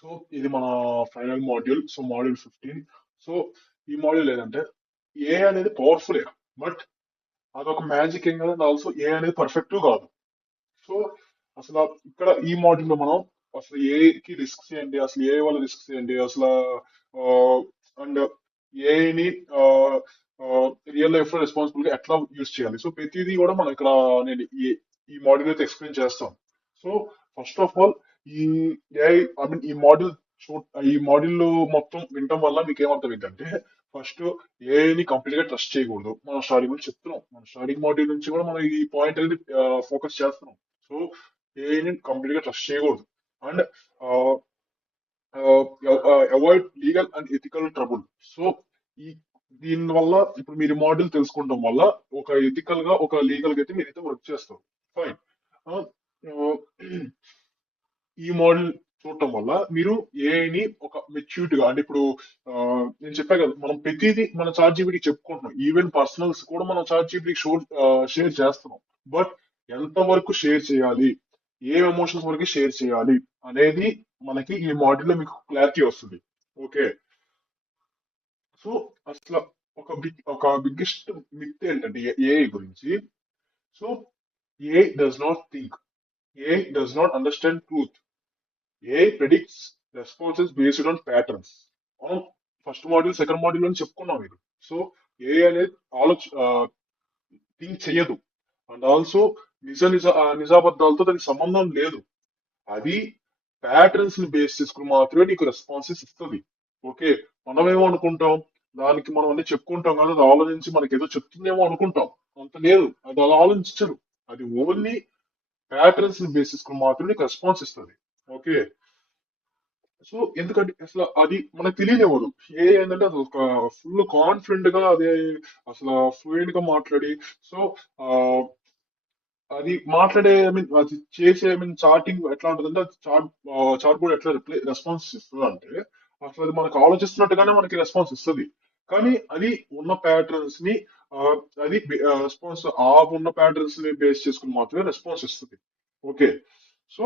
So ఇది మన final module. So module 15. So ఈ మాడ్యూల్ ఏంటంటే ఏ అనేది పవర్ఫుల్, బట్ అదొక మ్యాజిక్ ఏం కదా, ఆల్సో ఏ అనేది పర్ఫెక్ట్ కాదు. సో అసలు ఇక్కడ ఈ మాడ్యూల్ లో మనం అసలు ఏ కి రిస్క్ ఏంటి, అసలు ఏ వల్ల రిస్క్ ఏంటి, అసలు అండ్ ఏని రియల్ లైఫ్ లో రెస్పాన్సిబుల్ గా ఎట్లా యూజ్ చేయాలి. సో ప్రతిదీ కూడా మనం ఇక్కడ నేను ఈ మాడ్యూల్ అయితే ఎక్స్ప్లెయిన్ చేస్తాం. సో ఫస్ట్ ఆఫ్ ఆల్ ఈ ఏఐ ఐ మీన్ ఈ మాడ్యూల్ మొత్తం వినటం వల్ల మీకు ఏమర్థం ఏంటంటే, ఫస్ట్ ఏఐని కంప్లీట్ గా ట్రస్ట్ చేయకూడదు. మనం స్టార్టింగ్ నుంచి చెప్తున్నాం, మన స్టార్టింగ్ మాడ్యూల్ నుంచి కూడా మనం ఈ పాయింట్ అనేది ఫోకస్ చేస్తున్నాం. సో ఏఐని కంప్లీట్ గా ట్రస్ట్ చేయకూడదు. And avoid legal and ethical trouble. So ఈ దీని వల్ల ఇప్పుడు మీరు మాడ్యూల్ తెలుసుకోవడం వల్ల ఒక ఎథికల్ గా ఒక లీగల్ గా అయితే మీరైతే వర్క్ చేస్తారు. ఫైన్. ఈ మోడల్ చూడటం వల్ల మీరు ఏఐని ఒక మెచ్యూర్డ్ గా, అంటే ఇప్పుడు నేను చెప్పా కదా, మనం ప్రతిదీ మన చాట్ జీపీటీకి చెప్పుకుంటున్నాం. ఈవెన్ పర్సనల్స్ కూడా మనం చాట్ జీపీటీకి షేర్ చేస్తున్నాం. బట్ ఎంత వరకు షేర్ చేయాలి, ఏ ఎమోషన్స్ వరకు షేర్ చేయాలి అనేది మనకి ఈ మాడ్యూల్ లో మీకు క్లారిటీ వస్తుంది. ఓకే. సో అసలు ఒక బిగ్గెస్ట్ మిత్ ఏంటంటే ఏఐ గురించి. So AI does not think, AI does not understand truth, AI ప్రెడిక్ట్స్ responses based on patterns. మనం ఫస్ట్ మాడ్యూల్ సెకండ్ మాడ్యూల్ అని చెప్పుకున్నాం ఇది. సో ఏఐ అనేది థింక్ చెయ్యదు. అండ్ ఆల్సో నిజాబద్దాలతో దానికి సంబంధం లేదు. అది ప్యాటర్న్స్ ని బేస్ చేసుకుని మాత్రమే నీకు రెస్పాన్సెస్ ఇస్తుంది. ఓకే. మనమేమో అనుకుంటాం, దానికి మనం అన్ని చెప్పుకుంటాం కదా, అది ఆలోచించి మనకి ఏదో చెప్తుందేమో అనుకుంటాం. అంత లేదు, అది అలా ఆలోచించరు. అది ఓన్లీ ప్యాటర్న్స్ ని బేస్ చేసుకుని మాత్రమే నీకు రెస్పాన్స్ ఇస్తుంది. ఓకే. సో ఎందుకంటే అసలు అది మనకు తెలియనివ్వదు. ఏ ఏంటంటే అది ఒక ఫుల్ కాన్ఫిడెంట్ గా అదే అసలు ఫ్లూయెంట్ గా మాట్లాడి, సో అది మాట్లాడే ఐ మీన్ అది చేసే ఐ మీన్ చాటింగ్ ఎట్లా ఉంటుందంటే, చాట్ బోర్డ్ ఎట్లా రెస్పాన్స్ ఇస్తుంది అంటే, అసలు అది మనకు ఆలోచిస్తున్నట్టుగానే మనకి రెస్పాన్స్ ఇస్తుంది. కానీ అది ఉన్న ప్యాటర్న్స్ ని ఆ, అది రెస్పాన్స్ ఆ ఉన్న ప్యాటర్న్స్ ని బేస్ చేసుకుని మాత్రమే రెస్పాన్స్ ఇస్తుంది. ఓకే. సో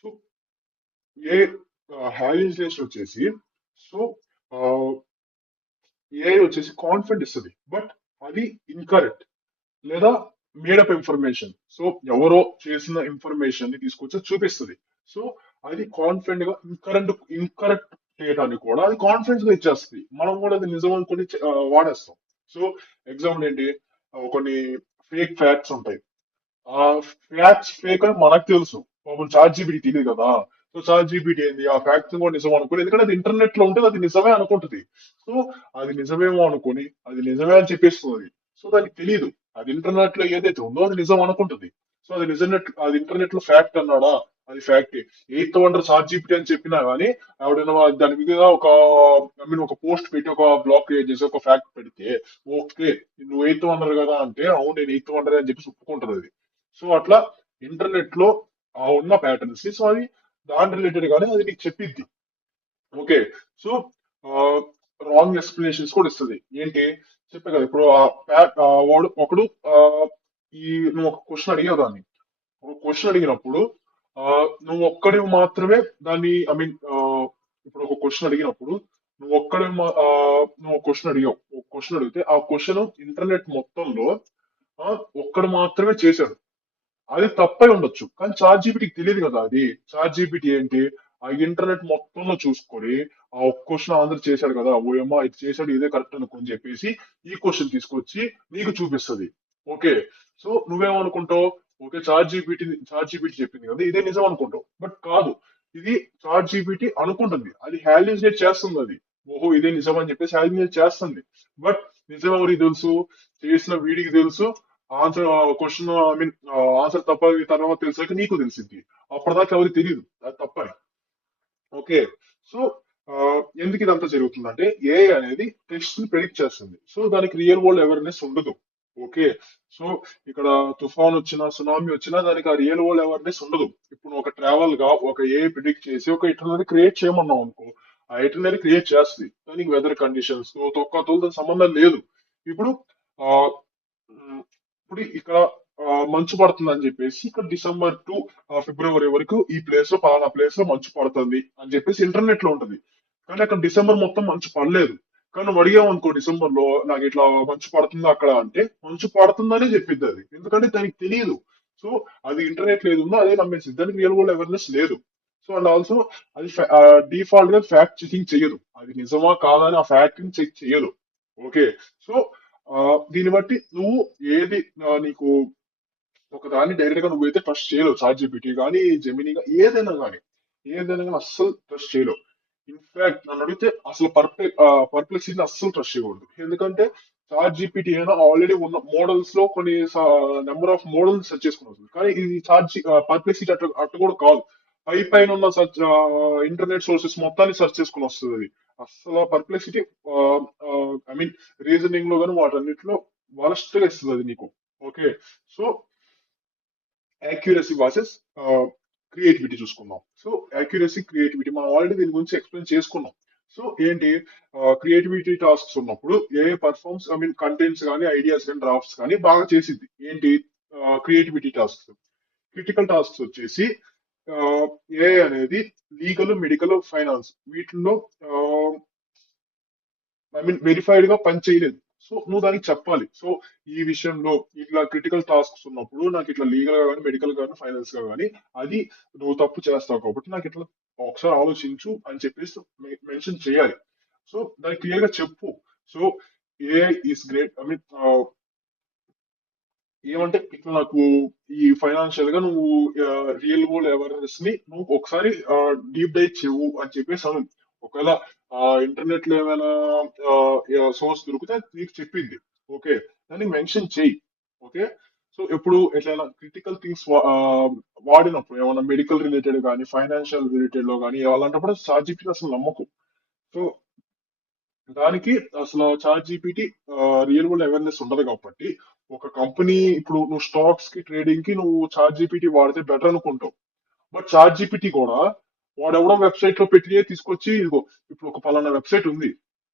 సో ఏ హాలిడేషన్ వచ్చేసి, సో ఏఐ వచ్చేసి కాన్ఫిడెంట్ ఇస్తుంది, బట్ అది ఇన్కరెక్ట్ లేదా మేడప్ ఇన్ఫర్మేషన్. సో ఎవరో చేసిన ఇన్ఫర్మేషన్ ని తీసుకొచ్చి చూపిస్తుంది. సో అది కాన్ఫిడెంట్ గా ఇన్కరెక్ట్ చేయడానికి కూడా అది కాన్ఫిడెన్స్ గా ఇచ్చేస్తుంది. మనం కూడా అది నిజం అనుకుని వాడేస్తాం. సో ఎగ్జాంపుల్ ఏంటి, కొన్ని ఫేక్ ఫ్యాక్ట్స్ ఉంటాయి. ఆ ఫ్యాక్ట్స్ ఫేక్ అని మనకు తెలుసు, పాపం చాట్ జీపీటీ తెలియదు కదా. సో చాట్ జీపీటీ ఏంది ఆ ఫ్యాక్ట్స్ కూడా నిజం అనుకుని, ఎందుకంటే అది ఇంటర్నెట్ లో ఉంటుంది, అది నిజమే అనుకుంటుంది. సో అది నిజమేమో అనుకుని అది నిజమే అని చెప్పేస్తుంది. సో దానికి తెలియదు, అది ఇంటర్నెట్ లో ఏదైతే ఉందో అది నిజం అనుకుంటుంది. సో అది ఇంటర్నెట్ లో ఫ్యాక్ట్ అన్నాడా, అది fact. Eighth wonder ChatGPT అని చెప్పినా గానీ ఆవిడైనా దాని మీద ఒక ఐ మీన్ ఒక పోస్ట్ పెట్టి ఒక బ్లాగ్ క్రియేట్ చేసి ఒక ఫ్యాక్ట్ పెడితే, ఓకే నువ్వు ఎయిత్ వండర్ కదా అంటే, అవును నేను ఎయిత్ వండర్ అని చెప్పి ఒప్పుకుంటది అది. సో అట్లా ఇంటర్నెట్ లో ఆ ఉన్న ప్యాటర్న్స్ ని, సో అది దాని రిలేటెడ్ గానే అది నీకు చెప్పిద్ది. ఓకే. సో రాంగ్ ఎక్స్ప్లెనేషన్స్ కూడా ఇస్తుంది. ఏంటి చెప్పే కదా, ఇప్పుడు వాడు ఒకడు ఈ నువ్వు ఒక క్వశ్చన్ అడిగావు దాన్ని, ఒక క్వశ్చన్ అడిగినప్పుడు ఆ, నువ్వు ఒక్కడివి మాత్రమే దాన్ని ఐ మీన్ ఇప్పుడు ఒక క్వశ్చన్ అడిగినప్పుడు నువ్వు నువ్వు ఒక క్వశ్చన్ అడిగావు, ఒక క్వశ్చన్ అడిగితే ఆ క్వశ్చన్ ఇంటర్నెట్ మొత్తంలో ఆ, ఒక్కడు మాత్రమే చేశాడు. అది తప్పై ఉండొచ్చు, కానీ చాట్ జీపీటీకి తెలియదు కదా. అది చాట్ జీపీటీ ఏంటి, ఆ ఇంటర్నెట్ మొత్తంలో చూసుకొని ఆ ఒక్క క్వశ్చన్ ఆన్సర్ చేశాడు కదా, ఓయమ్మా ఇది చేశాడు ఇదే కరెక్ట్ అనుకుని చెప్పేసి ఈ క్వశ్చన్ తీసుకొచ్చి నీకు చూపిస్తుంది. ఓకే. సో నువ్వేమనుకుంటావు, ఓకే చాట్ జీపీటీ చెప్పింది కదా ఇదే నిజం అనుకుంటావు, బట్ కాదు. ఇది చాట్ జీపీటీ అనుకుంటుంది, అది హాలిసినేట్ చేస్తుంది. అది ఓహో ఇదే నిజం అని చెప్పేసి హాలిసినేట్ చేస్తుంది. బట్ నిజం ఎవరికి తెలుసు, చేసిన వీడికి తెలుసు. Answer question I mean answer తప్ప తర్వాత తెలిసాక నీకు తెలిసింది, అప్పటిదాకా ఎవరికి తెలియదు అది తప్పని. ఓకే. సో ఎందుకు ఇదంతా జరుగుతుందంటే, ఏఐ అనేది టెక్స్ట్ ని ప్రెడిక్ట్ చేస్తుంది. సో దానికి రియల్ వరల్డ్ అవేర్నెస్ ఉండదు. ఓకే. సో ఇక్కడ తుఫాన్ వచ్చినా సునామీ వచ్చినా దానికి ఆ రియల్ వరల్డ్ అవేర్నెస్ ఉండదు. ఇప్పుడు ఒక ట్రావెల్ గా ఒక ఏఐ ప్రిడిక్ట్ చేసి ఒక ఇటనరీ క్రియేట్ చేయమన్నాం అనుకో, ఆ ఇటనరీ క్రియేట్ చేస్తుంది. దానికి వెదర్ కండిషన్స్ తో తొక్క తోలుతో సంబంధం లేదు. ఇప్పుడు ఆ, ఉమ్, ఇప్పుడు ఇక్కడ మంచు పడుతుంది అని చెప్పేసి ఇక్కడ డిసెంబర్ టు ఫిబ్రవరి వరకు ఈ ప్లేస్ లో పలానా ప్లేస్ లో మంచు పడుతుంది అని చెప్పేసి ఇంటర్నెట్ లో ఉంటది. కానీ అక్కడ డిసెంబర్ మొత్తం మంచు పడలేదు. కానీ నువ్వు అడిగావు అనుకో డిసెంబర్ లో నాకు ఇట్లా మంచు పడుతుందా అక్కడ అంటే మంచు పడుతుందనే చెప్పిద్ది అది, ఎందుకంటే దానికి తెలియదు. సో అది ఇంటర్నెట్ లేదు ఉందో అదే నమ్మేసింది, దానికి రియల్ వరల్డ్ అవేర్నెస్ లేదు. సో అండ్ ఆల్సో అది డిఫాల్ట్ గా ఫ్యాక్ట్ చెకింగ్ చేయదు, అది నిజమా కాదా అని ఆ ఫ్యాక్ట్ చెక్ చేయదు. ఓకే. సో దీన్ని బట్టి నువ్వు ఏది నీకు ఒక దాన్ని డైరెక్ట్ గా నువ్వైతే ట్రస్ట్ చేయలేవు, చాట్ జీపీటీ కానీ జెమినీ కానీ ఏదైనా కానీ అస్సలు ట్రస్ట్ చేయలేవు. ఇన్ఫాక్ట్ నన్ను అడిగితే అసలు పర్ప్లెక్సిటీని అస్సలు ట్రస్ట్ చేయకూడదు, ఎందుకంటే చాట్ జీపీటీ అయినా ఆల్రెడీ ఉన్న మోడల్స్ లో కొన్ని నెంబర్ ఆఫ్ మోడల్స్ సెర్చ్ చేసుకుని వస్తుంది, కానీ ఇది పర్ప్లెక్సిటీ అట్టు కూడా కాదు. పైన ఉన్న సర్చ్ ఇంటర్నెట్ సోర్సెస్ మొత్తాన్ని సెర్చ్ చేసుకుని వస్తుంది అది. అసలు పర్ప్లెక్సిటీ ఐ మీన్ రీజనింగ్ లో కానీ వాటన్నిటిలో వరస్ట్ గా ఇస్తుంది అది నీకు. Okay. So accuracy versus creativity చూసుకుందాం. సో యాక్యురసీ క్రియేటివిటీ మనం ఆల్రెడీ దీని గురించి ఎక్స్ప్లెయిన్ చేసుకున్నాం. సో ఏంటి, క్రియేటివిటీ టాస్క్స్ ఉన్నప్పుడు ఏ పర్ఫార్మ్స్ ఐ మీన్ కంటెంట్స్ కానీ ఐడియాస్ కానీ డ్రాఫ్ట్స్ కానీ బాగా చేసింది ఏంటి, క్రియేటివిటీ టాస్క్స్. క్రిటికల్ టాస్క్స్ వచ్చేసి ఏ అనేది లీగల్, మెడికల్, ఫైనాన్స్ వీటిల్లో ఐ మీన్ వెరిఫైడ్ గా పని చేయలేదు. సో నువ్వు దానికి చెప్పాలి. సో ఈ విషయంలో ఇట్లా క్రిటికల్ టాస్క్స్ ఉన్నప్పుడు నాకు ఇట్లా లీగల్ గా కానీ మెడికల్ గా కానీ ఫైనాన్స్ గా కానీ అది నువ్వు తప్పు చేస్తావు కాబట్టి నాకు ఇట్లా ఒకసారి ఆలోచించు అని చెప్పేసి మెన్షన్ చేయాలి. సో దానికి క్లియర్ గా చెప్పు. So A is great I mean ఏమంటే ఇట్లా నాకు ఈ ఫైనాన్షియల్ గా నువ్వు రియల్ వరల్డ్ అవేర్నెస్ ని నువ్వు ఒకసారి డీప్ డైవ్ చెవు అని చెప్పేసి అను. ఒకవేళ ఇంటర్నెట్ లో ఏమైనా సోర్స్ దొరికితే అది నీకు చెప్పింది. ఓకే. దాన్ని మెన్షన్ చెయ్యి. ఓకే. సో ఎప్పుడు ఎట్లయినా క్రిటికల్ థింగ్స్ వాడినప్పుడు ఏమైనా మెడికల్ రిలేటెడ్ కానీ ఫైనాన్షియల్ రిలేటెడ్ లో కానీ అలాంటప్పుడు చార్జిపీటీ అసలు నమ్మకు. సో దానికి అసలు ChatGPT real world awareness ఉండదు కాబట్టి ఒక కంపెనీ ఇప్పుడు నువ్వు స్టాక్స్ కి ట్రేడింగ్ కి నువ్వు చాట్ జీపీటీ వాడితే బెటర్ అనుకుంటావు. బట్ చాట్ జీపీటీ కూడా వాడెవడో వెబ్సైట్ లో పెట్టి తీసుకొచ్చి ఇదిగో ఇప్పుడు ఒక పలానా వెబ్సైట్ ఉంది.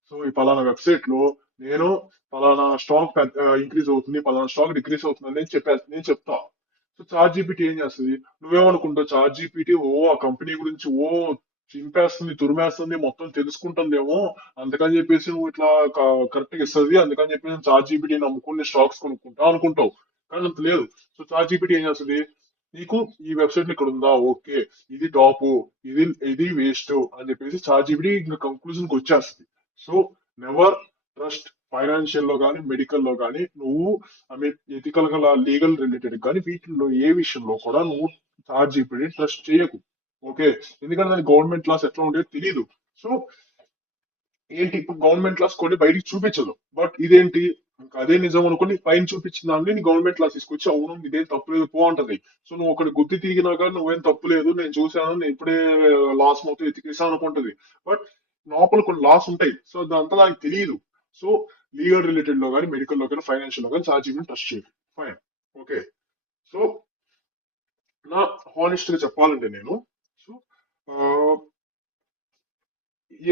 సో ఈ పలానా వెబ్సైట్ లో నేను పలానా స్టాక్ ఇంక్రీజ్ అవుతుంది, పలానా స్టాక్ డిక్రీజ్ అవుతుంది అని నేను చెప్తా. సో చాట్ జీపీటీ ఏం చేస్తుంది, నువ్వేమనుకుంటావు చాట్ జీపీటీ ఆ కంపెనీ గురించి చింపేస్తుంది, తురిమేస్తుంది, మొత్తం తెలుసుకుంటుందేమో అందుకని చెప్పేసి నువ్వు ఇట్లా కరెక్ట్ గా ఇస్తుంది, అందుకని చెప్పేసి చాట్ జీపీటీ నమ్ముకుని స్టాక్స్ కొనుక్కుంటా అనుకుంటావు. కానీ అంత లేదు. సో చాట్ జీపీటీ ఏం చేస్తుంది, నీకు ఈ వెబ్సైట్ ఇక్కడ ఉందా, ఓకే ఇది టాప్, ఇది ఇది వేస్ట్ అని చెప్పేసి చాట్ జీపీటీ ఇంకా కంక్లూజన్ కి వచ్చేస్తుంది. సో నెవర్ ట్రస్ట్ ఫైనాన్షియల్ లో కానీ మెడికల్ లో కానీ నువ్వు ఐ మీన్ ఎథికల్ గా లీగల్ రిలేటెడ్ కానీ వీటిల్లో ఏ విషయంలో కూడా నువ్వు చాట్ జీపీటీ ట్రస్ట్ చేయకు. ఓకే. ఎందుకంటే దాని గవర్నమెంట్ లాస్ ఎట్లా ఉండేదో తెలియదు. సో ఏంటి ఇప్పుడు గవర్నమెంట్ లాస్ కొన్ని బయటికి చూపించదు, బట్ ఇదేంటి ఇంకా అదే నిజం అనుకుని పైన చూపించిన దాన్ని గవర్నమెంట్ లాస్ తీసుకొచ్చి అవును ఇదేం తప్పు లేదు పో అంటది. సో నువ్వు ఒకటి గుద్ది తిరిగినాక నువ్వేం తప్పు లేదు నేను చూశాను నేను ఇప్పుడే లాస్ మొత్తం ఎతికేసాను అనుకుంటది. బట్ లోపల కొన్ని లాస్ ఉంటాయి. సో దాంతో నాకు తెలియదు. సో లీగల్ రిలేటెడ్ లో కానీ మెడికల్ లో కానీ ఫైనాన్షియల్ లో కానీ ఛార్జీని ట్రస్ట్ చేయదు. ఫైన్. ఓకే. సో నా హానెస్ట్ గా చెప్పాలంటే నేను సో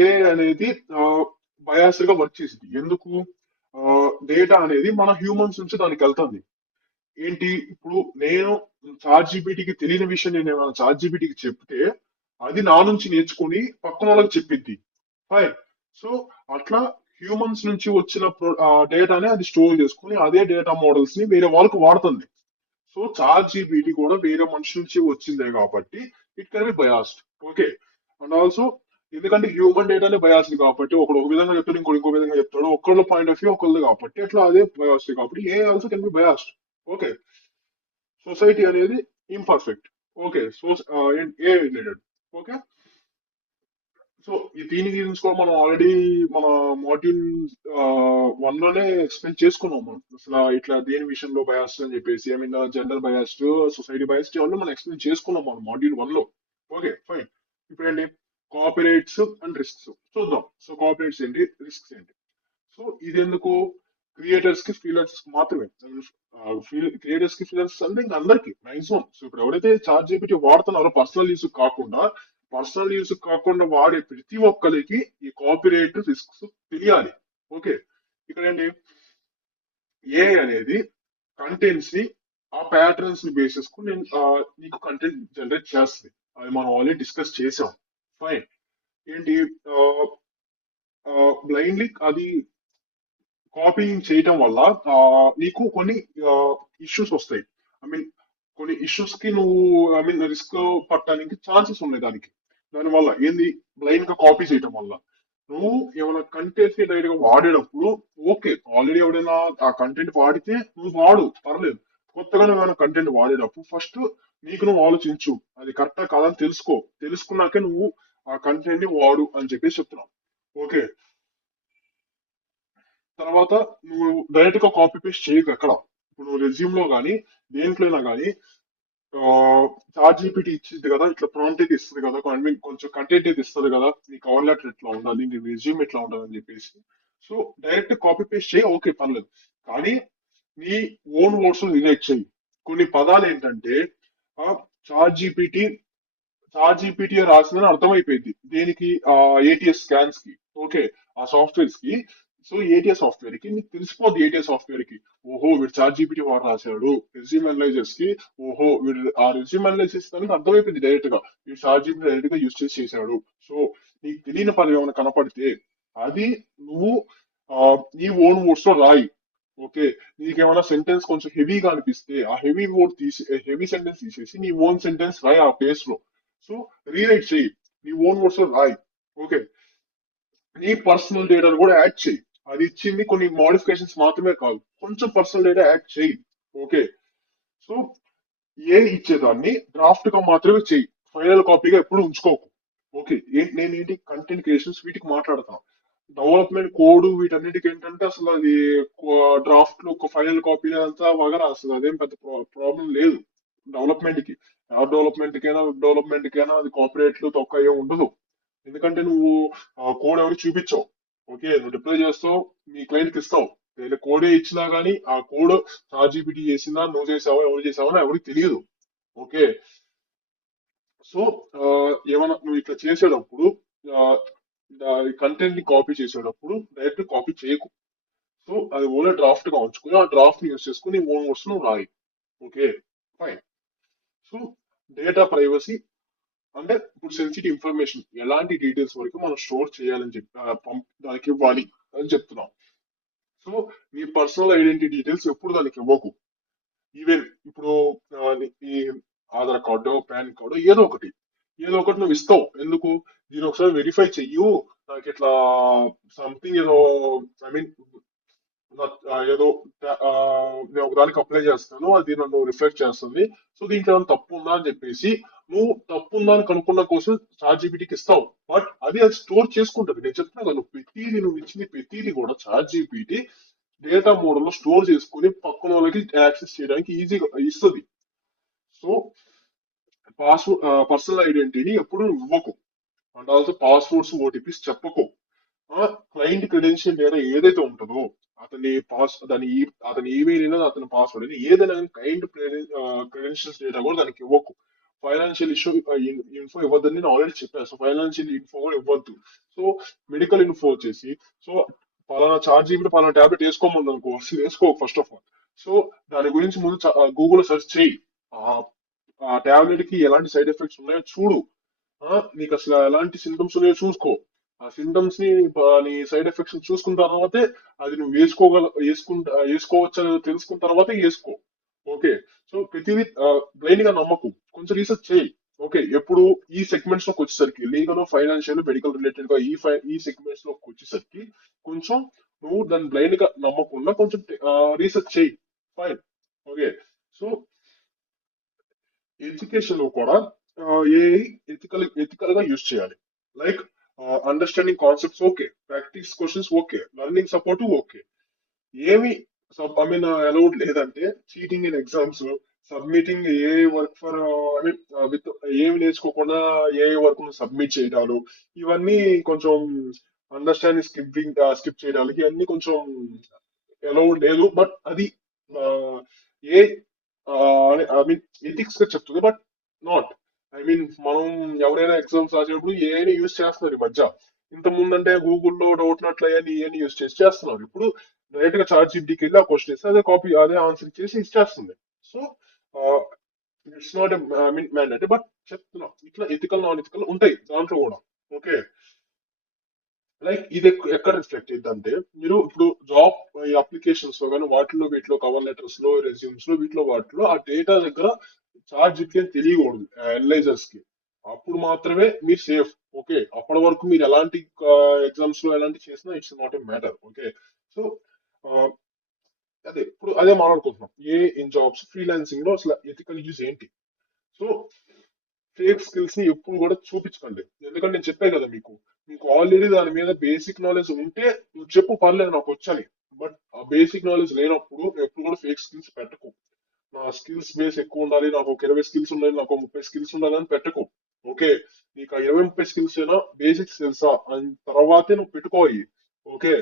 ఏ అనేది బయాస్ గా వర్క్ చేసింది ఎందుకు, డేటా అనేది మన హ్యూమన్స్ నుంచి దానికి వెళ్తుంది. ఏంటి ఇప్పుడు నేను చాట్ జీపీటీకి తెలియని విషయం నేను ఏమైనా చాట్ జీపీటీకి చెప్తే అది నా నుంచి నేర్చుకుని పక్కన వాళ్ళకి చెప్పిద్ది. ఫైన్. సో అట్లా హ్యూమన్స్ నుంచి వచ్చిన డేటాని అది స్టోర్ చేసుకుని అదే డేటా మోడల్స్ ని వేరే వాళ్ళకి వాడుతుంది. సో చాట్ జీపీటీ కూడా వేరే మనిషి నుంచి వచ్చిందే కాబట్టి it can be biased. Okay. And also ఎందుకంటే హ్యూమన్ డేటానే బయాస్డ్ కాబట్టి ఒకడు ఒక విధంగా చెప్తాడు, ఇంకో విధంగా చెప్తాడు, ఒకళ్ళ పాయింట్ ఆఫ్ వ్యూ ఒకళ్ళది కాబట్టి అట్లా అదే బయాస్డ్ కాబట్టి a also can be biased. Okay. Society అనేది imperfect. Okay. So a related. Okay. So దీని గురించి కూడా మనం ఆల్రెడీ మన మాడ్యూల్ వన్ లోనే ఎక్స్ప్లెయిన్ చేసుకున్నాం మనం అసలు ఇట్లా దేని విషయంలో బయాస్ అని చెప్పేసి I mean gender biased, society biased ఇవన్నీ మనం ఎక్స్ప్లెయిన్ చేసుకున్నాం మనం మాడ్యూల్ వన్ లో. ఓకే. ఫైన్. ఇప్పుడు ఏంటి కోఆపరేట్స్ అండ్ రిస్క్స్ చూద్దాం. సో కోఆపరేట్స్ ఏంటి, రిస్క్స్ ఏంటి. సో ఇది ఎందుకు క్రియేటర్స్ కి ఫ్రీలాన్సర్స్ మాత్రమే. క్రియేటర్స్ కి ఫ్రీలాన్సర్స్ అంటే ఇంకా అందరికి మాక్సిమం. సో ఇప్పుడు ఎవరైతే చార్ట్ జీపీటీ వాడుతున్నారో పర్సనల్ యూస్ కాకుండా వాడే ప్రతి ఒక్కరికి ఈ కాపీరైట్ రిస్క్స్ తెలియాలి. ఓకే. ఇక్కడ ఏంటి ఏ అనేది కంటెంట్స్ ని ఆ ప్యాటర్న్స్ ని బేస్ చేసుకుని నేను నీకు కంటెంట్ జనరేట్ చేస్తుంది. అది మనం ఆల్రెడీ డిస్కస్ చేసాం. ఫైన్. ఏంటి బ్లైండ్లీ అది కాపీయింగ్ చేయటం వల్ల నీకు కొన్ని ఇష్యూస్ వస్తాయి. ఐ మీన్ కొన్ని ఇష్యూస్ కి నువ్వు ఐ మీన్ రిస్క్ పట్టడానికి ఛాన్సెస్ ఉన్నాయి దానికి. దానివల్ల ఏంది బ్లైండ్ గా కాపీ చేయటం వల్ల నువ్వు ఏమైనా కంటెంట్ ని డైరెక్ట్ గా వాడేటప్పుడు ఓకే ఆల్రెడీ ఎవడైనా ఆ కంటెంట్ వాడితే నువ్వు వాడు పర్లేదు. కొత్తగా నువ్వు ఏమైనా కంటెంట్ వాడేటప్పుడు ఫస్ట్ నీకు నువ్వు ఆలోచించు అది కరెక్టా కాదని తెలుసుకో. తెలుసుకున్నాకే నువ్వు ఆ కంటెంట్ ని వాడు అని చెప్పేసి చెప్తున్నావు. ఓకే. తర్వాత నువ్వు డైరెక్ట్ గా కాపీ పేస్ట్ చేయకు ఎక్కడ. ఇప్పుడు నువ్వు రెజ్యూమ్ లో కానీ దేంట్లో అయినా కానీ చాట్ జీపీటీ ఇచ్చింది కదా, ఇట్లా ప్రాంప్ట్ అయితే ఇస్తుంది కదా, ఐ మీన్ కొంచెం కంటెంట్ అయితే ఇస్తుంది కదా, నీ కవర్ లెటర్ ఎట్లా ఉండాలి, నీ రెజ్యూమ్ ఎట్లా ఉండాలి అని చెప్పేసి. సో డైరెక్ట్ కాపీ పేస్ట్ చేయి, ఓకే పర్లేదు. కానీ నీ ఓన్ వర్డ్స్ రిలేట్ చేయి. కొన్ని పదాలు ఏంటంటే చాట్ జీపీటీ చాట్ జీపీటీ రాసిందని అర్థమైపోయింది దేనికి, ఏటీఎస్ స్కాన్స్ కి. ఓకే. ఆ సాఫ్ట్వేర్స్ కి. సో ఏటీఎస్ సాఫ్ట్వేర్ కి నీకు తెలిసిపోద్ది, ఏటీఎస్ సాఫ్ట్వేర్ కి ఓహో వీడు చాట్ జీపీటీ వాడు రాశాడు. రెజ్యూమ్ అనలైజర్స్ కి ఓహో వీడు ఆ రెజ్యూమ్ అనలైజర్స్ దానికి అర్థమైపోయింది డైరెక్ట్ గా వీడు చాట్ జీపీటీ డైరెక్ట్ గా యూస్ చేసి చేశాడు. సో నీకు తెలియని పదం ఏమైనా కనపడితే అది నువ్వు నీ ఓన్ వర్డ్స్ లో రాయి. ఓకే. నీకేమైనా సెంటెన్స్ కొంచెం హెవీగా అనిపిస్తే ఆ హెవీ వర్డ్ తీసి హెవీ సెంటెన్స్ తీసేసి నీ ఓన్ సెంటెన్స్ రాయి ఆ ప్లేస్ లో. సో రీరైట్ చేయి, నీ ఓన్ వర్డ్స్ లో రాయి. ఓకే. నీ పర్సనల్ డేటాను కూడా యాడ్ చేయి. అది ఇచ్చింది కొన్ని మోడిఫికేషన్స్ మాత్రమే కాదు, కొంచెం పర్సనల్ డేటా యాడ్ చేయి. ఓకే. సో ఏ ఇచ్చేదాన్ని డ్రాఫ్ట్ గా మాత్రమే చేయి, ఫైనల్ కాపీగా ఎప్పుడు ఉంచుకోకు. ఓకే. నేనేంటి కంటెంట్ క్రియేషన్స్ వీటికి మాట్లాడతాను. డెవలప్మెంట్ కోడ్ వీటన్నిటికి ఏంటంటే అసలు అది డ్రాఫ్ట్ లో ఒక ఫైనల్ కాపీ అంతా వగరా, అసలు అదేం పెద్ద ప్రాబ్లం లేదు డెవలప్మెంట్ కి. యాప్ డెవలప్మెంట్ కైనా వెబ్ డెవలప్మెంట్ కైనా అది కాపీరేట్లు తొక్క ఏం ఉండదు. ఎందుకంటే నువ్వు కోడ్ ఎవరికి చూపించావు. ఓకే. నువ్వు డిప్లాయ్ చేస్తావు, నీ క్లయింట్ కి ఇస్తావు. లేదా కోడే ఇచ్చినా గానీ ఆ కోడ్ చార్జీపీటీ చేసిందా, నువ్వు చేసావా, ఎవరు చేసావా అని ఎవరికి తెలియదు. ఓకే. సో ఏమన్నా నువ్వు ఇట్లా చేసేటప్పుడు కంటెంట్ ని కాపీ చేసేటప్పుడు డైరెక్ట్ కాపీ చేయకు. సో అది ఓన్లీ డ్రాఫ్ట్ గా ఉంచుకుని ఆ డ్రాఫ్ట్ ని యూస్ చేసుకుని ఓన్ వర్డ్స్ నువ్వు రాయి. Okay. Fine. So data privacy అంటే ఇప్పుడు సెన్సిటివ్ ఇన్ఫర్మేషన్ ఎలాంటి డీటెయిల్స్ వరకు మనం స్టోర్ చేయాలని చెప్పి దానికి ఇవ్వాలి అని చెప్తున్నాం. సో నీ పర్సనల్ ఐడెంటిటీ డీటెయిల్స్ ఎప్పుడు దానికి ఇవ్వకు. ఈవెన్ ఇప్పుడు ఈ ఆధార్ కార్డు, పాన్ కార్డు ఏదో ఒకటి నువ్వు ఇస్తావు. ఎందుకు? దీని ఒకసారి వెరిఫై చెయ్యు, నాకు ఇట్లా సంథింగ్ ఏదో ఐ మీన్ ఏదో నేను ఒకదానికి అప్లై చేస్తాను, అది నన్ను రిఫ్లెక్ట్ చేస్తుంది. సో దీంట్లో ఏమైనా తప్పు ఉందా అని చెప్పేసి నువ్వు తప్పు ఉందా అని కనుక్కున్న కోసం చాట్ జీపీటీకి ఇస్తావు. బట్ అది స్టోర్ చేసుకుంటుంది. నేను చెప్తున్నా కదా, నువ్వు ఇచ్చింది ప్రతిదీ కూడా చాట్ జీపీటీ డేటా మోడల్ లో స్టోర్ చేసుకుని పక్కన వాళ్ళకి యాక్సెస్ చేయడానికి ఈజీగా ఇస్తుంది. సో పర్సనల్ ఐడెంటిటీని ఎప్పుడు ఇవ్వకు. అండ్ ఆల్సో పాస్వర్డ్స్, ఓటీపీస్ చెప్పకు. క్లయింట్ క్రెడెన్షియల్ డేటా ఏదైతే ఉంటుందో అతని అతని ఈమెయిల్ అయినా అతని పాస్వర్డ్ అయినా ఏదైనా క్లయింట్ క్రెడెన్షియల్స్ డేటా కూడా దానికి ఇవ్వకు. ఫైనాన్షియల్ ఇన్ఫో ఇవ్వద్దని నేను ఆల్రెడీ చెప్పాను. సో ఫైనాన్షియల్ ఇన్ఫో కూడా ఇవ్వద్దు. సో మెడికల్ ఇన్ఫో వచ్చేసి సో పలానా చార్జ్ ఇప్పుడు పలానా టాబ్లెట్ వేసుకోమంది అనుకో, అసలు వేసుకో ఫస్ట్ ఆఫ్ ఆల్. సో దాని గురించి ముందు గూగుల్ సెర్చ్ చేయి. ఆ టాబ్లెట్ కి ఎలాంటి సైడ్ ఎఫెక్ట్స్ ఉన్నాయో చూడు. నీకు అసలు ఎలాంటి సింటమ్స్ ఉన్నాయో చూసుకో. ఆ సింటమ్స్ ని నీ సైడ్ ఎఫెక్ట్స్ చూసుకున్న తర్వాతే అది నువ్వు వేసుకోవచ్చు అని తెలుసుకున్న తర్వాతే వేసుకో. ఓకే. సో ప్రతిదీ బ్లైండ్ గా నమ్మకు, కొంచెం రీసెర్చ్ చేయి. ఓకే. ఎప్పుడు ఈ సెగ్మెంట్స్ లోకి వచ్చేసరికి లీగల్, ఫైనాన్షియల్, మెడికల్ రిలేటెడ్ గా ఈ సెగ్మెంట్స్ లోకి వచ్చేసరికి కొంచెం నువ్వు దాన్ని బ్లైండ్ గా నమ్మకుండా కొంచెం రీసెర్చ్ చేయి. ఫైన్. ఓకే. సో ఎడ్యుకేషన్ లో కూడా ఏ ఎథికల్ గా యూజ్ చేయాలి. Like understanding concepts okay, practice questions okay, learning support okay. ఏమి ఐ మీన్ అలౌడ్ లేదంటే cheating in exams, submitting A work for I mean with ఏమి నేర్చుకోకుండా ఏ వర్క్ సబ్మిట్ చేయడాలు, ఇవన్నీ కొంచెం అండర్స్టాండింగ్ స్కిప్ చేయడానికి అన్ని కొంచెం అలౌడ్ లేదు. బట్ అది ఆ, ఏ ఐ మీన్ ఎథిక్స్ గా చెప్తుంది, బట్ నాట్ ఐ మీన్ మనం ఎవరైనా ఎగ్జామ్స్ రాసేటప్పుడు ఏఐని యూజ్ చేస్తున్నారు ఈ మధ్య. ఇంత ముందంటే గూగుల్లో డౌట్ నట్లు ఏఐని యూజ్ చేస్తున్నారు. ఇప్పుడు డైరెక్ట్ గా చార్ట్ జీపీటీకి వెళ్ళి ఆ క్వశ్చన్ ఇస్తే అదే కాపీ అదే ఆన్సర్ ఇచ్చేసి ఇచ్చేస్తుంది. So it's not I mean mandatory, but చెప్తున్నా ఇట్లా ఎథికల్ నాన్ ఎథికల్ ఉంటాయి దాంట్లో కూడా. ఓకే, లైక్ ఇది ఎక్కడ రిఫ్లెక్ట్ అయ్యిందంటే, మీరు ఇప్పుడు జాబ్ అప్లికేషన్స్ లో కానీ వాటిలో వీటిలో కవర్ లెటర్స్ లో రెజ్యూమ్స్ లో వీటిలో వాటిలో ఆ డేటా దగ్గర చార్జ్ జిపిటి అని తెలియకూడదు అనలైజర్స్ కి. అప్పుడు మాత్రమే మీరు సేఫ్. ఓకే, అప్పటి వరకు మీరు ఎలాంటి ఎగ్జామ్స్ లో ఎలాంటి చేసినా it's not a matter. Okay, so అదే ఇప్పుడు అదే మాట్లాడుకుంటున్నాం ఏ ఇన్ జాబ్స్ ఫ్రీలాన్సింగ్ లో అసలు ఎథికల్ యూజ్ ఏంటి. సో ఫేక్ స్కిల్స్ ని ఎప్పుడు కూడా చూపించకండి, ఎందుకంటే నేను చెప్పే కదా మీకు, మీకు ఆల్రెడీ దాని మీద బేసిక్ నాలెడ్జ్ ఉంటే నువ్వు చెప్పు పర్లేదు నాకు వచ్చని. బట్ ఆ బేసిక్ నాలెడ్జ్ లేనప్పుడు ఎప్పుడు కూడా ఫేక్ స్కిల్స్ పెట్టకు. నా స్కిల్స్ బేస్ ఎక్కువ ఉండాలి, నాకు ఒక 20 స్కిల్స్ ఉండాలి, నాకు ఒక 30 స్కిల్స్ ఉండాలి అని పెట్టుకో. ఓకే, నీకు ఆ 20-30 స్కిల్స్ అయినా బేసిక్స్ తెలుసా అని తర్వాతే నువ్వు పెట్టుకోవాలి. ఓకే,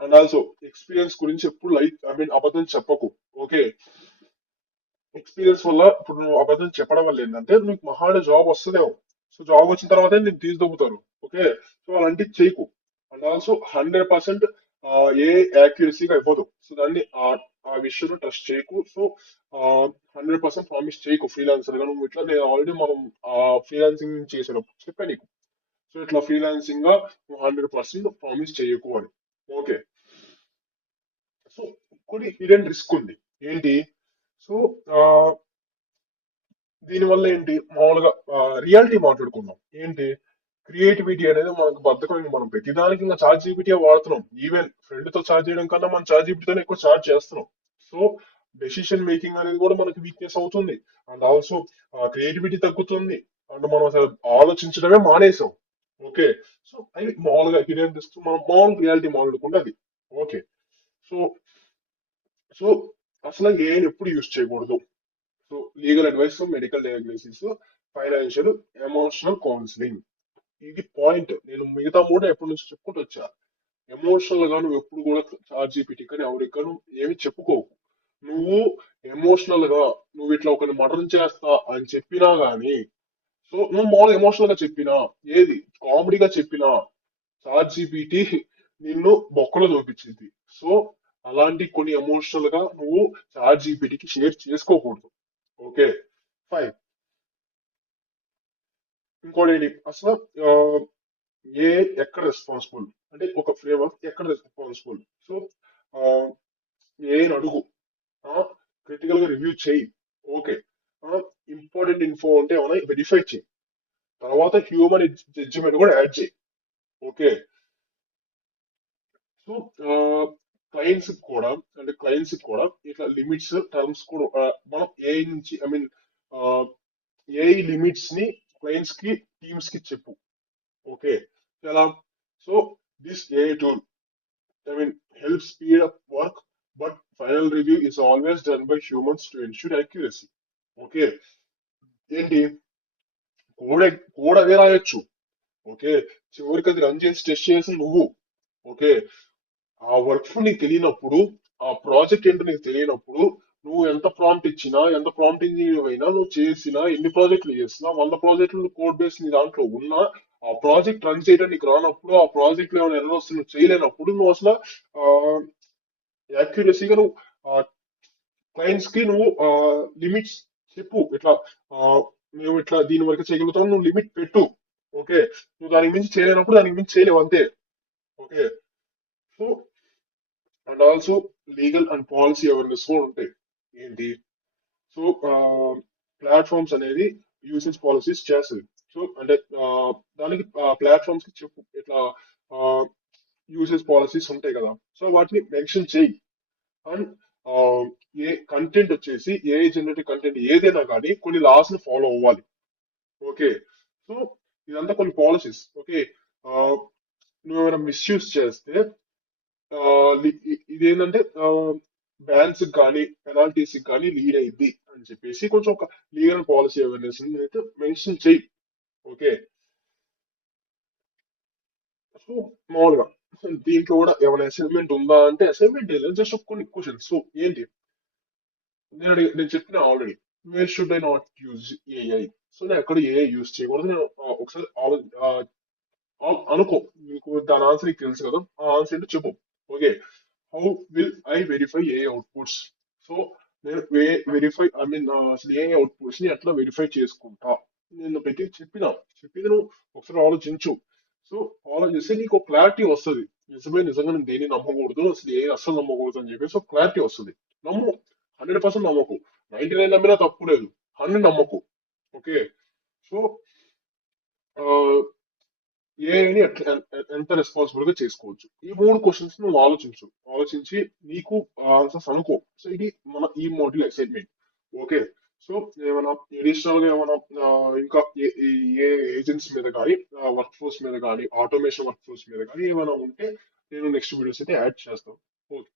అండ్ ఆల్సో ఎక్స్పీరియన్స్ గురించి ఎప్పుడు లైక్ ఐ మీన్ అబద్ధం చెప్పకు. ఓకే, ఎక్స్పీరియన్స్ వల్ల ఇప్పుడు నువ్వు అబద్ధం చెప్పడం వల్ల ఏంటంటే నీకు మహాడ జాబ్ వస్తుందేమో. సో జాబ్ వచ్చిన తర్వాతే నీకు తీసుదొబ్బుతారు. ఓకే, సో అలాంటివి చేయకు. అండ్ ఆల్సో 100% ఏ యాక్యురసీగా అయిపోదు. సో దాన్ని ఆ విషయంలో ట్రస్ట్ చేయకు. సో 100% ప్రామిస్ చేయకు ఫ్రీలాన్సర్ గా నువ్వు. ఇట్లా నేను ఆల్రెడీ మనం ఫ్రీలాన్సింగ్ చేసేటప్పుడు చెప్పాను నీకు. సో ఇట్లా ఫ్రీలాన్సింగ్ గా నువ్వు 100% ప్రామిస్ చేయకు అని. ఓకే, సో కొన్ని హిడెన్ రిస్క్ ఉంది ఏంటి. సో దీనివల్ల ఏంటి మామూలుగా రియాలిటీ మాట్లాడుకుందాం ఏంటి. క్రియేటివిటీ అనేది మనకు బద్దకం, మనం ప్రతిదానికి ఇంకా చార్జ్ జీపీటీ వాడుతున్నాం. ఈవెన్ ఫ్రెండ్ తో చార్జ్ చేయడం కన్నా మనం చార్జ్ జీపీటీతోనే ఎక్కువ చార్జ్ చేస్తున్నాం. సో డెసిషన్ మేకింగ్ అనేది కూడా మనకి వీక్నెస్ అవుతుంది. అండ్ ఆల్సో క్రియేటివిటీ తగ్గుతుంది. అండ్ మనం అసలు ఆలోచించడమే మానేసాం. ఓకే, సో అవి మామూలుగా హిడెన్ రిస్క్, మనం మామూలు రియాలిటీ మాట్లాడుకుంటే అది. ఓకే, సో సో అసలు ఏఐని ఎప్పుడు యూజ్ చేయకూడదు. So legal advice, medical diagnosis, financial, emotional counselling, ఇది పాయింట్. నేను మిగతా మూడు ఎప్పటి నుంచి చెప్పుకుంటూ వచ్చా. ఎమోషనల్ గా నువ్వు ఎప్పుడు కూడా చాట్ జీపీటీ కానీ ఎవరికి నువ్వు ఏమి చెప్పుకోవు. నువ్వు ఎమోషనల్ గా నువ్వు ఇట్లా ఒకరిని మర్డర్ చేస్తా అని చెప్పినా గానీ, సో నువ్వు మామూలుగా ఎమోషనల్ గా చెప్పినా, ఏది కామెడీగా చెప్పినా చాట్ జీపీటీ నిన్ను బొక్కలో చూపించింది. సో అలాంటి కొన్ని ఎమోషనల్ గా నువ్వు చాట్ జీపీటీకి షేర్ చేసుకోకూడదు. Okay, fine. ఇంకోటి ఏంటి అసలు ఆ, ఏ ఎక్కడ రెస్పాన్సిబుల్ అంటే ఒక ఫ్రేమ్ ఎక్కడ రెస్పాన్సిబుల్. సో ఏ అడుగు, క్రిటికల్ గా రివ్యూ చేయి. ఓకే, ఇంపార్టెంట్ ఇన్ఫో ఉంటే ఏమైనా వెరిఫై చేయి. తర్వాత హ్యూమన్ జడ్జిమెంట్ కూడా యాడ్ చేయి. ఓకే, సో క్లయింట్స్ కూడా ఇట్లా లిమిట్స్ టర్మ్స్ కూడా మనం ఏ నుంచి ఐ మీన్ ఏ లిమిట్స్ ని క్లయింట్స్ కి టీమ్స్ కి చెప్పు. ఓకే, ఎలా. So this A tool I mean help speed up work, but final review is always done by humans to ensure accuracy. Okay, ఏంటి code code అదే రాయొచ్చు. Okay, చివరికి అది రన్ చేసి టెస్ట్ చేసి నువ్వు. ఓకే, ఆ వర్క్ ఫ్లో నీకు తెలియనప్పుడు, ఆ ప్రాజెక్ట్ ఏంటో నీకు తెలియనప్పుడు, నువ్వు ఎంత ప్రాంప్ట్ ఇచ్చినా, ఎంత ప్రాంప్ట్ ఇంజనీర్ అయినా, నువ్వు చేసినా, ఎన్ని ప్రాజెక్టులు చేసినా, 100 ప్రాజెక్టులు కోడ్ బేస్ నీ దాంట్లో ఉన్నా, ఆ ప్రాజెక్ట్ రన్ చేయడం నీకు రానప్పుడు, ఆ ప్రాజెక్ట్ లో ఏమైనా ఎర్రర్ వస్తే నువ్వు చేయలేనప్పుడు, నువ్వు అసలు యాక్యురసీగా నువ్వు క్లయింట్స్ కి నువ్వు లిమిట్స్ చెప్పు. ఇట్లా మేము ఇట్లా దీని వరకు చేయగలుగుతాం, నువ్వు లిమిట్ పెట్టు. ఓకే, నువ్వు దానికి మించి చేయలేనప్పుడు దానికి మించి చేయలేవు అంతే. Okay, so and also legal and policy awareness కూడా ఉంటాయి ఏంటి. సో ప్లాట్ఫామ్స్ అనేది యూసేజ్ పాలసీస్ చేస్తుంది. సో అంటే దానికి ప్లాట్ఫామ్స్ కి చెప్పు ఇట్లా యూసేజ్ పాలసీస్ ఉంటాయి కదా, సో వాటిని మెన్షన్ చేయి. అండ్ ఏ కంటెంట్ వచ్చేసి ఏ జనరేటివ్ కంటెంట్ ఏదైనా కానీ కొన్ని లాస్ ని ఫాలో అవ్వాలి. ఓకే, సో ఇదంతా కొన్ని పాలసీస్. ఓకే, నువ్వేమైనా మిస్యూజ్ చేస్తే ఇదేంటంటే బ్యాన్స్ కానీ పెనాల్టీస్ కానీ లీడ్ అయింది అని చెప్పేసి కొంచెం ఒక లీగల్ పాలసీ అవేర్నెస్ అయితే మెన్షన్ చెయ్యి. ఓకే, సో మామూలుగా దీంట్లో కూడా ఏమైనా అసైన్మెంట్ ఉందా అంటే అసైన్మెంట్ లేదు, జస్ట్ కొన్ని క్వశ్చన్స్. సో ఏంటి నేను చెప్పిన already, wear should I not use AI. So నేను ఎక్కడ ఏఐ యూజ్ చేయకూడదు. నేను ఒకసారి అనుకో, నీకు దాని ఆన్సర్ నీకు తెలుసు కదా, ఆ ఆన్సర్ ఏంటో చెప్పు. Okay, how will I verify AI outputs. So నేను వెరిఫై ఐ మీన్ అసలు ఏ అవుట్పుట్స్ ని ఎట్లా వెరిఫై చేసుకుంటా, నేను పెట్టి చెప్పింది నువ్వు ఒకసారి ఆలోచించు. సో ఆలోచిస్తే నీకు ఒక క్లారిటీ వస్తుంది. నిజంగా నేను దేన్ని నమ్మకూడదు, అసలు ఏ అస్సలు నమ్మకూడదు అని చెప్పేసి ఒక క్లారిటీ వస్తుంది. నమ్ము, 100% నమ్మకు. 99 నమ్మినా తప్పు లేదు, 100 నమ్మకు. ఓకే. సో ఏఐని ఎంత రెస్పాన్సిబుల్ గా చేసుకోవచ్చు, ఈ మూడు క్వశ్చన్స్ నువ్వు ఆలోచించు. ఆలోచించి నీకు ఆన్సర్స్ అనుకో. సో ఇది మన ఈ మోడ్యూల్ అసైన్మెంట్. ఓకే. సో ఏమైనా అడిషనల్ గా ఏమైనా ఇంకా ఏ ఏజెంట్స్ మీద కానీ, వర్క్ ఫోర్స్ మీద కానీ, ఆటోమేషన్ వర్క్ ఫోర్స్ మీద కానీ ఏమైనా ఉంటే నేను నెక్స్ట్ వీడియోస్ అయితే యాడ్ చేస్తాను. ఓకే.